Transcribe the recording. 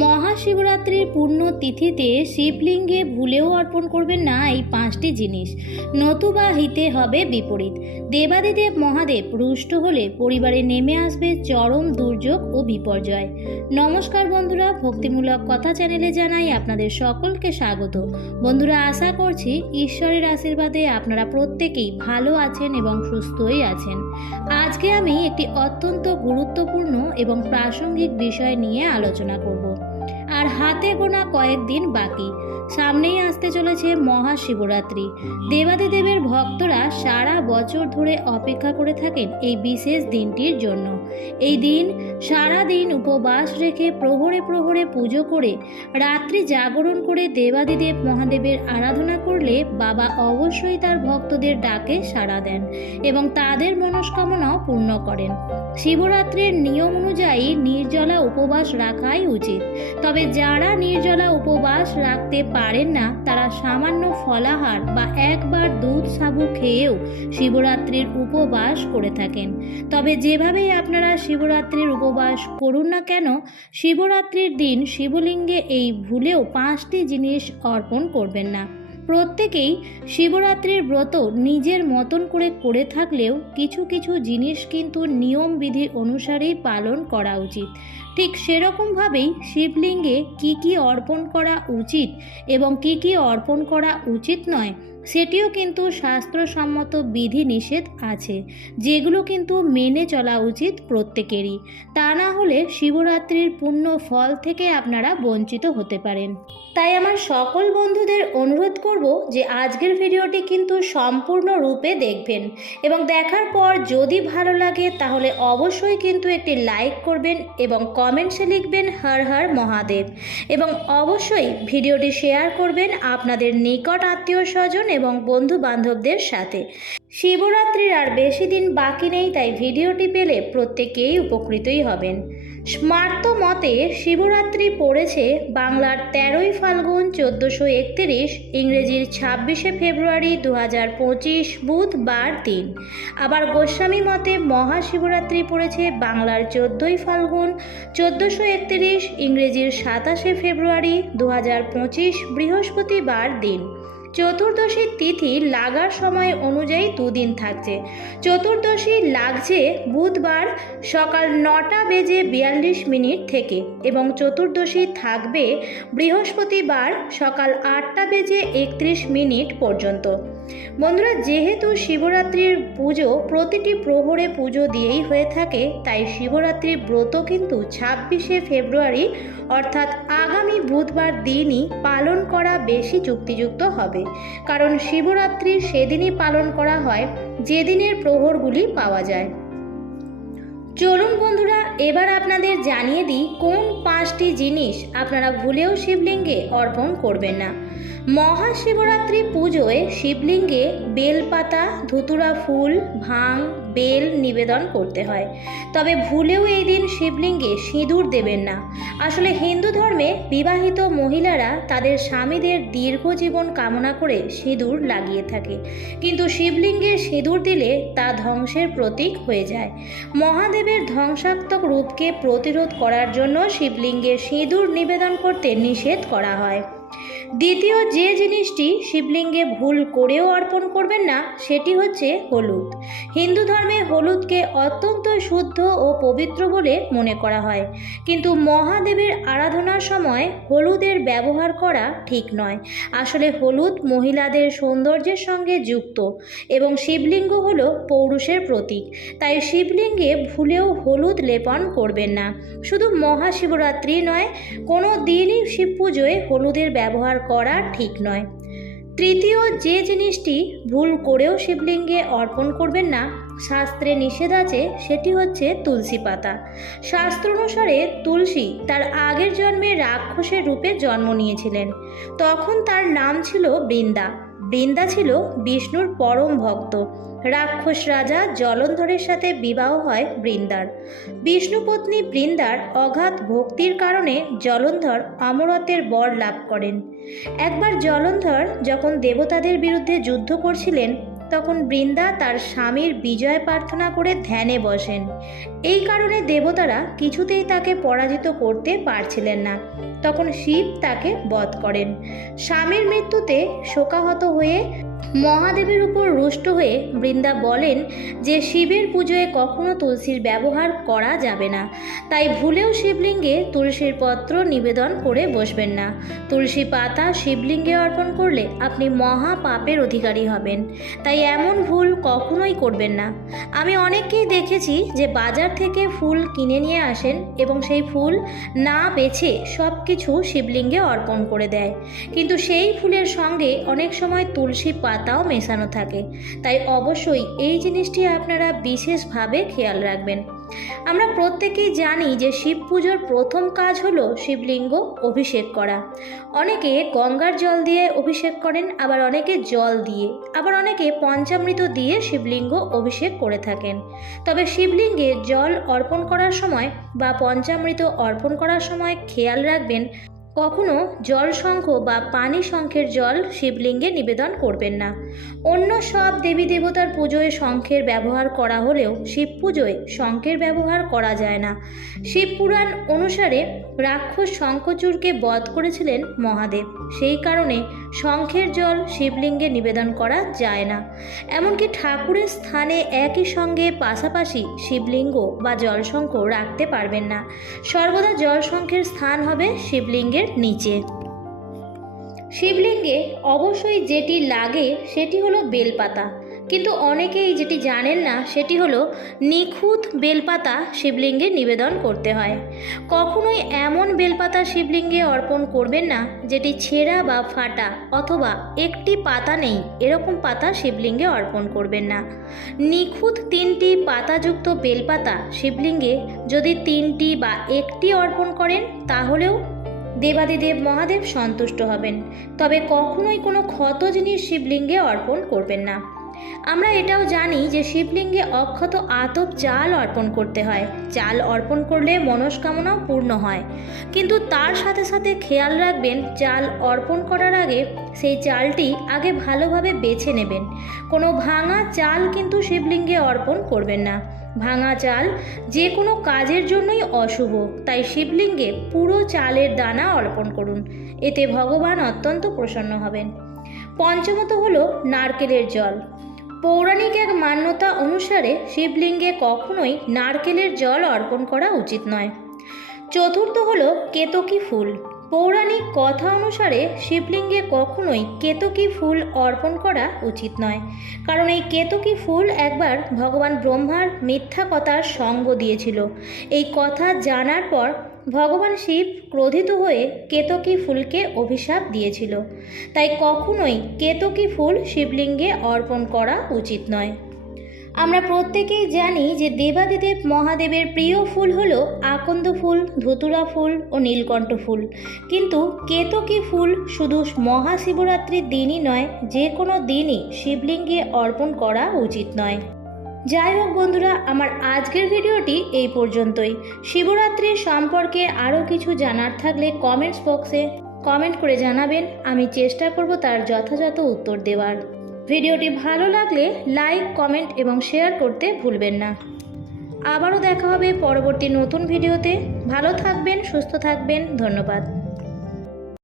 মহাশিবরাত্রির পূর্ণ তিথিতে শিবলিঙ্গে ভুলেও অর্পণ করবেন না এই 5টি জিনিস, নতুবা হিতে হবে বিপরীত। দেবাদিদেব মহাদেব রুষ্ট হলে পরিবারে নেমে আসবে চরম দুর্যোগ ও বিপর্যয়। নমস্কার বন্ধুরা, ভক্তিমূলক কথা চ্যানেলে জানাই আপনাদের সকলকে স্বাগত। বন্ধুরা, আশা করছি ঈশ্বরের আশীর্বাদে আপনারা প্রত্যেকেই ভালো আছেন এবং সুস্থই আছেন। আজকে আমি একটি অত্যন্ত গুরুত্বপূর্ণ এবং প্রাসঙ্গিক বিষয় নিয়ে আলোচনা করব। আর হাতে গোনা কয়েকদিন বাকি, সামনেই আসতে চলেছে মহাশিবরাত্রি। দেবাদিদেবের ভক্তরা সারা বছর ধরে অপেক্ষা করে থাকেন এই বিশেষ দিনটির জন্য। এই দিন সারা দিন উপবাস রেখে প্রহরে প্রহরে পুজো করে রাত্রি জাগরণ করে দেবাদিদেব মহাদেবের আরাধনা করলে বাবা অবশ্যই তার ভক্তদের ডাকে সাড়া দেন এবং তাদের মনস্কামনাও পূর্ণ করেন। শিবরাত্রির নিয়ম অনুযায়ী নির্জলা উপবাস রাখাই উচিত। তবে যারা নির্জলা উপবাস রাখতে পারেন না তারা সামান্য ফলাহার বা একবার দুধ সাবু খেয়েও শিবরাত্রির উপবাস করে থাকেন। তবে যেভাবেই আপনারা শিবরাত্রির উপবাস করুন না কেন, শিবরাত্রির দিন শিবলিঙ্গে এই ভুলেও 5টি জিনিস অর্পণ করবেন না। প্রত্যেকেই শিবরাত্রির ব্রত নিজের মতন করে থাকলেও কিছু কিছু জিনিস কিন্তু নিয়মবিধি অনুসারেই পালন করা উচিত। ঠিক সেরকমভাবেই শিবলিঙ্গে কি অর্পণ করা উচিত এবং কি অর্পণ করা উচিত নয় সেটিও কিন্তু শাস্ত্রসম্মত বিধি নিষেধ আছে, যেগুলো কিন্তু মেনে চলা উচিত প্রত্যেকেরই। তা না হলে শিবরাত্রির পূর্ণ ফল থেকে আপনারা বঞ্চিত হতে পারেন। তাই আমার সকল বন্ধুদের অনুরোধ করব যে আজকের ভিডিওটি কিন্তু সম্পূর্ণরূপে দেখবেন এবং দেখার পর যদি ভালো লাগে তাহলে অবশ্যই কিন্তু একটি লাইক করবেন এবং কমেন্টসে লিখবেন হর হর মহাদেব, এবং অবশ্যই ভিডিওটি শেয়ার করবেন আপনাদের নিকট আত্মীয় স্বজন এবং বন্ধু বান্ধবদের সাথে। শিবরাত্রির আর বেশি দিন বাকি নেই, তাই ভিডিওটি পেলে প্রত্যেকেই উপকৃতই হবেন। স্মার্ত মতে শিবরাত্রি পড়েছে বাংলার 13ই ফাল্গুন 1431, ইংরেজির 26শে ফেব্রুয়ারি 2025 বুধবার দিন। আবার গোস্বামী মতে মহাশিবরাত্রি পড়েছে বাংলার 14ই ফাল্গুন 1431, ইংরেজির 27শে ফেব্রুয়ারি 2025 বৃহস্পতিবার দিন। চতুর্দশীর তিথি লাগার সময় অনুযায়ী দুদিন থাকছে। চতুর্দশী লাগছে বুধবার সকাল 9:42 থেকে এবং চতুর্দশী থাকবে বৃহস্পতিবার সকাল 8:31 পর্যন্ত। বন্ধুরা, যেহেতু শিবরাত্রির পুজো প্রতিটি প্রহরে পুজো দিয়েই হয়ে থাকে, তাই শিবরাত্রির ব্রত কিন্তু 26শে ফেব্রুয়ারি অর্থাৎ আগামী বুধবার দিনই পালন করা বেশি যুক্তিযুক্ত হবে, কারণ শিবরাত্রি সেদিনই পালন করা হয় যেদিনের প্রহরগুলি পাওয়া যায়। চলুন বন্ধুরা, এবার আপনাদের জানিয়ে দিই কোন 5টি জিনিস আপনারা ভুলেও শিবলিঙ্গে অর্পণ করবেন না। মহাশিবরাত্রি পুজোয় শিবলিঙ্গে বেলপাতা, ধুতুরা ফুল, ভাং, বেল নিবেদন করতে হয়। তবে ভুলেও এই দিন শিবলিঙ্গে সিঁদুর দেবেন না। আসলে হিন্দু ধর্মে বিবাহিত মহিলারা তাদের স্বামীদের দীর্ঘজীবন কামনা করে সিঁদুর লাগিয়ে থাকে, কিন্তু শিবলিঙ্গে সিঁদুর দিলে তা ধ্বংসের প্রতীক হয়ে যায়। মহাদেবের ধ্বংসাত্মক রূপকে প্রতিরোধ করার জন্য শিবলিঙ্গে সিঁদুর নিবেদন করতে নিষেধ করা হয়। দ্বিতীয় যে জিনিসটি শিবলিঙ্গে ভুল করেও অর্পণ করবেন না সেটি হচ্ছে হলুদ। হিন্দু ধর্মে হলুদকে অত্যন্ত শুদ্ধ ও পবিত্র বলে মনে করা হয়, কিন্তু মহাদেবের আরাধনার সময় হলুদের ব্যবহার করা ঠিক নয়। আসলে হলুদ মহিলাদের সৌন্দর্যের সঙ্গে যুক্ত এবং শিবলিঙ্গ হলো পৌরুষের প্রতীক, তাই শিবলিঙ্গে ভুলেও হলুদ লেপন করবেন না। শুধু মহাশিবরাত্রি নয়, কোনো দিনই শিব পুজোয় হলুদের ব্যবহার করা ঠিক নয়। তৃতীয় যে জিনিসটি ভুল করেও শিবলিঙ্গে অর্পণ করবেন না, শাস্ত্রে নিষেধ আছে, সেটি হচ্ছে তুলসী পাতা। শাস্ত্র অনুসারে তুলসী তার আগের জন্মে রাক্ষসের রূপে জন্ম নিয়েছিলেন। তখন তার নাম ছিল বৃন্দা। বৃন্দা ছিল বিষ্ণুর পরম ভক্ত। রাক্ষস রাজা জলন্ধরের সাথে বিবাহ হয় বৃন্দার। বিষ্ণুপত্নী বৃন্দার অগাধ ভক্তির কারণে জলন্ধর অমরত্বের বর লাভ করেন। একবার জলন্ধর যখন দেবতাদের বিরুদ্ধে যুদ্ধ করছিলেন, তখন বৃন্দা তার স্বামীর বিজয় প্রার্থনা করে ধ্যানে বসেন। এই কারণে দেবতারা কিছুতেই তাকে পরাজিত করতে পারছিলেন না। তখন শিব তাকে বধ করেন। স্বামীর মৃত্যুতে শোকাহত হয়ে মহাদেবের উপর রুষ্ট হয়ে বৃন্দা বলেন যে শিবের পুজোয় কখনো তুলসীর ব্যবহার করা যাবে না, তাই ভুলেও শিবলিঙ্গে তুলসীর পত্র নিবেদন করে বসবেন না। তুলসী পাতা শিবলিঙ্গে অর্পণ করলে আপনি মহা পাপের অধিকারী হবেন, তাই এমন ভুল কখনোই করবেন না। আমি অনেককেই দেখেছি যে বাজার থেকে ফুল কিনে নিয়ে আসেন এবং সেই ফুল না বেছে সব কিছু শিবলিঙ্গে অর্পণ করে দেয়, কিন্তু সেই ফুলের সঙ্গে অনেক সময় তুলসী পাতাও মেশানো থাকে। তাই অবশ্যই এই জিনিসটি আপনারা বিশেষভাবে খেয়াল রাখবেন। আমরা প্রত্যেকেই জানি যে শিব পুজোর প্রথম কাজ হলো শিবলিঙ্গ অভিষেক করা। অনেকে গঙ্গার জল দিয়ে অভিষেক করেন, আবার অনেকে জল দিয়ে, আবার অনেকে পঞ্চামৃত দিয়ে শিবলিঙ্গ অভিষেক করে থাকেন। তবে শিবলিঙ্গে জল অর্পণ করার সময় বা পঞ্চামৃত অর্পণ করার সময় খেয়াল রাখবেন কখনো জল শঙ্খ বা পানি শঙ্খের জল শিবলিঙ্গে নিবেদন করবেন না। অন্য সব দেবী দেবতার পুজোয় শঙ্খের ব্যবহার করা হলেও শিব পুজোয় শঙ্খের ব্যবহার করা যায় না। শিবপুরাণ অনুসারে রাক্ষস শঙ্খচূড়কে বধ করেছিলেন মহাদেব, সেই কারণে শঙ্খের জল শিবলিঙ্গে নিবেদন করা যায় না। এমনকি ঠাকুরের স্থানে একই সঙ্গে পাশাপাশি শিবলিঙ্গ বা জলশঙ্খ রাখতে পারবেন না। সর্বদা জলশঙ্খের স্থান হবে শিবলিঙ্গের নিচে। শিবলিঙ্গে অবশ্যই যেটি লাগে সেটি হলো বেলপাতা, কিন্তু অনেকেই যেটি জানেন না সেটি হলো নিখুঁত বেলপাতা শিবলিঙ্গে নিবেদন করতে হয়। কখনোই এমন বেলপাতা শিবলিঙ্গে অর্পণ করবেন না যেটি ছেঁড়া বা ফাটা অথবা একটি পাতা নেই এরকম পাতা শিবলিঙ্গে অর্পণ করবেন না। নিখুঁত 3টি পাতাযুক্ত বেলপাতা শিবলিঙ্গে যদি 3টি বা একটি অর্পণ করেন তাহলেও দেবাদিদেব মহাদেব সন্তুষ্ট হবেন, তবে কখনোই কোনো ক্ষত জিনিস শিবলিঙ্গে অর্পণ করবেন না। আমরা এটাও জানি যে শিবলিঙ্গে অক্ষত আতপ চাল অর্পণ করতে হয়। চাল অর্পণ করলে মনস্কামনাও পূর্ণ হয়, কিন্তু তার সাথে সাথে খেয়াল রাখবেন চাল অর্পণ করার আগে সেই চালটি আগে ভালোভাবে বেছে নেবেন। কোনো ভাঙা চাল কিন্তু শিবলিঙ্গে অর্পণ করবেন না। ভাঙা চাল যে কোনো কাজের জন্যই অশুভ, তাই শিবলিঙ্গে পুরো চালের দানা অর্পণ করুন, এতে ভগবান অত্যন্ত প্রসন্ন হবেন। পঞ্চমত হলো নারকেলের জল। পৌরাণিক এক মান্যতা অনুসারে শিবলিঙ্গে কখনোই নারকেলের জল অর্পণ করা উচিত নয়। চতুর্থ হলো কেতকী ফুল। পৌরাণিক কথা অনুসারে শিবলিঙ্গে কখনোই কেতকী ফুল অর্পণ করা উচিত নয়, কারণ এই কেতকী ফুল একবার ভগবান ব্রহ্মার মিথ্যা কথার সঙ্গ দিয়েছিল। এই কথা জানার পর ভগবান শিব ক্রোধিত হয়ে কেতকী ফুলকে অভিশাপ দিয়েছিল, তাই কখনোই কেতকী ফুল শিবলিঙ্গে অর্পণ করা উচিত নয়। আমরা প্রত্যেকেই জানি যে দেবাদিদেব মহাদেবের প্রিয় ফুল হলো আকন্দ ফুল, ধুতুরা ফুল ও নীলকণ্ঠ ফুল, কিন্তু কেতকী ফুল শুধু মহাশিবরাত্রির দিনই নয়, যে কোনো দিনই শিবলিঙ্গে অর্পণ করা উচিত নয়। যাই হোক বন্ধুরা, আমার আজকের ভিডিওটি এই পর্যন্তই। শিবরাত্রির সম্পর্কে আরও কিছু জানার থাকলে কমেন্টস বক্সে কমেন্ট করে জানাবেন, আমি চেষ্টা করব তার যথাযথ উত্তর দেওয়ার। ভিডিওটি ভালো লাগলে লাইক, কমেন্ট এবং শেয়ার করতে ভুলবেন না। আবারও দেখা হবে পরবর্তী নতুন ভিডিওতে। ভালো থাকবেন, সুস্থ থাকবেন, ধন্যবাদ।